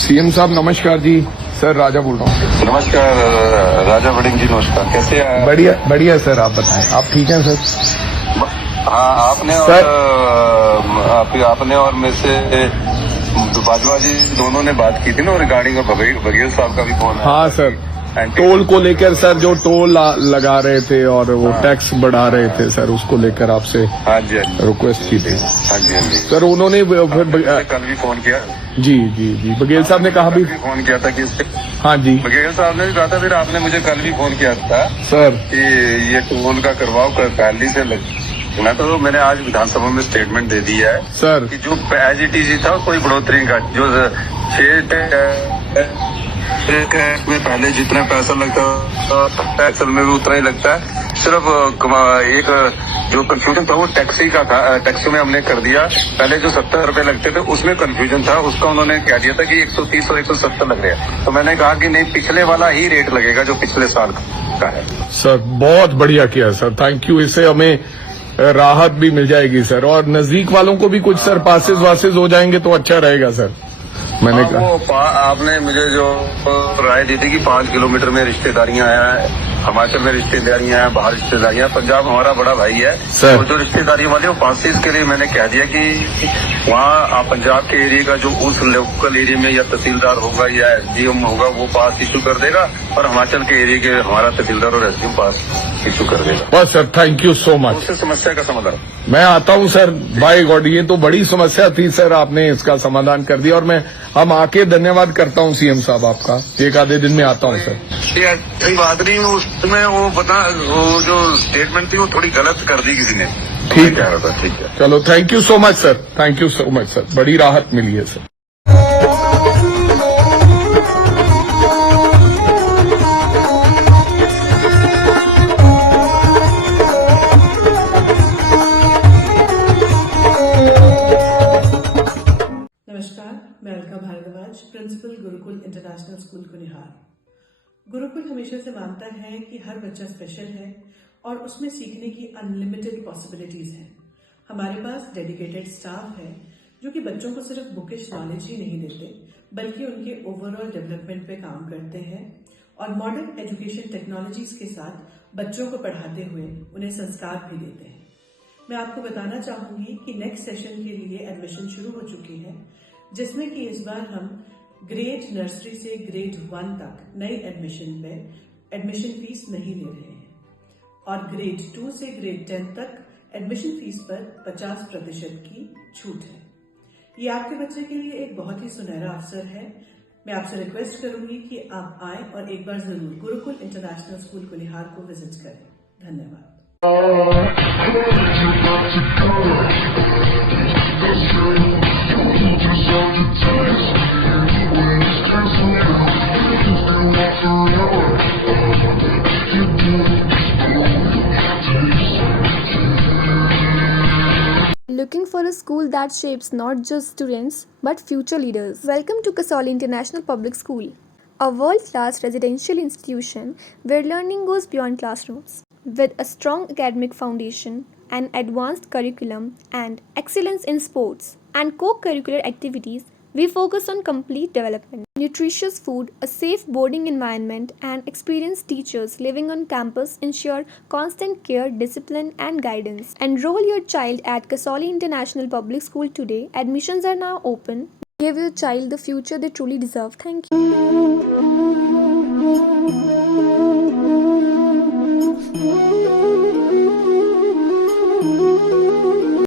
CM साहब नमस्कार जी। Sir राजा बोल रहा हूँ। नमस्कार राजा वड़िंग जी, नमस्कार। कैसे हैं? बढ़िया बढ़िया सर, आप बताएं, आप ठीक हैं सर? हाँ, आपने सर। और आपने और में से बाजवा जी दोनों ने बात की थी ना, और गाड़ी का बघेल साहब का भी फोन है। हाँ सर, टोल को लेकर सर, जो टोल लगा रहे थे और वो टैक्स बढ़ा रहे थे सर, उसको लेकर आपसे हाँ जी रिक्वेस्ट की थी। हाँ जी सर उन्होंने कल भी फोन किया। जी जी जी, बघेल साहब ने कहा भी फोन किया था कि हाँ जी, बघेल साहब ने भी कहा था, फिर आपने मुझे कल भी फोन किया था सर कि ये टोल का करवाओ, पहली से लगना। तो मैंने आज विधानसभा में स्टेटमेंट दे दिया है सर कि जो एज इट इज था कोई बढ़ोतरी का, जो 6 में पहले जितना पैसा लगता है असल में भी उतना ही लगता है। सिर्फ एक जो कंफ्यूजन था वो टैक्सी का था, टैक्सी में हमने कर दिया। पहले जो 70 रुपए लगते थे उसमें कंफ्यूजन था, उसका उन्होंने कह दिया था कि 130 और 170 लग रहे हैं। तो मैंने कहा कि नहीं, पिछले वाला ही रेट लगेगा जो पिछले साल का है। सर बहुत बढ़िया किया सर, थैंक यू। इससे हमें राहत भी मिल जाएगी सर, और नजदीक वालों को भी कुछ सर पासेस वासेस हो जाएंगे तो अच्छा रहेगा सर। मैंने कहा आपने मुझे जो राय दी थी कि 5 किलोमीटर में रिश्तेदारियां हैं, हिमाचल में रिश्तेदारियां हैं, बाहर रिश्तेदारियां, पंजाब हमारा बड़ा भाई है सर। तो जो रिश्तेदारियों वाले पासेस के लिए मैंने कह दिया कि वहाँ पंजाब के एरिया का जो उस लोकल एरिया में या तहसीलदार होगा या एसडीएम होगा वो पास इशू कर देगा, और हिमाचल के एरिया के हमारा तहसीलदार और एसडीएम पास इशू कर देगा। बस sir, thank you so much. उससे समस्या का समाधान मैं आता हूँ सर, बाय गॉड, ये तो बड़ी समस्या थी सर, आपने इसका समाधान कर दिया, और हम आके धन्यवाद करता हूँ सीएम साहब आपका। एक आधे दिन में आता हूँ सर। ऐसी बात नहीं, उसमें वो जो स्टेटमेंट थी वो थोड़ी गलत कर दी किसी ने। ठीक है, ठीक है, चलो, thank you so much sir, thank you so much sir, बड़ी राहत मिली है सर। नमस्कार, मैं Alka Bhardwaj, principal Gurukul international school Kunihar. Gurukul हमेशा से मानता है कि हर बच्चा स्पेशल है और उसमें सीखने की अनलिमिटेड पॉसिबिलिटीज हैं। हमारे पास डेडिकेटेड स्टाफ है जो कि बच्चों को सिर्फ बुकिश नॉलेज ही नहीं देते, बल्कि उनके ओवरऑल डेवलपमेंट पे काम करते हैं और मॉडर्न एजुकेशन टेक्नोलॉजीज के साथ बच्चों को पढ़ाते हुए उन्हें संस्कार भी देते हैं। मैं आपको बताना चाहूंगी कि नेक्स्ट सेशन के लिए एडमिशन शुरू हो चुकी है, जिसमें कि इस बार हम ग्रेड नर्सरी से ग्रेड 1 तक नई एडमिशन पे एडमिशन फीस नहीं ले रहे हैं, और ग्रेड 2 से ग्रेड 10 तक एडमिशन फीस पर 50% की छूट है। ये आपके बच्चे के लिए एक बहुत ही सुनहरा अवसर है। मैं आपसे रिक्वेस्ट करूंगी कि आप आए और एक बार जरूर गुरुकुल इंटरनेशनल स्कूल कुनिहार को विजिट करें। धन्यवाद। Looking for a school that shapes not just students but future leaders? Welcome to Kasoli International Public School, a world-class residential institution where learning goes beyond classrooms. With a strong academic foundation, an advanced curriculum, and excellence in sports and co-curricular activities, we focus on complete development. Nutritious food, a safe boarding environment, and experienced teachers living on campus ensure constant care, discipline, and guidance. Enroll your child at Kasoli International Public School today. Admissions are now open. Give your child the future they truly deserve. Thank you.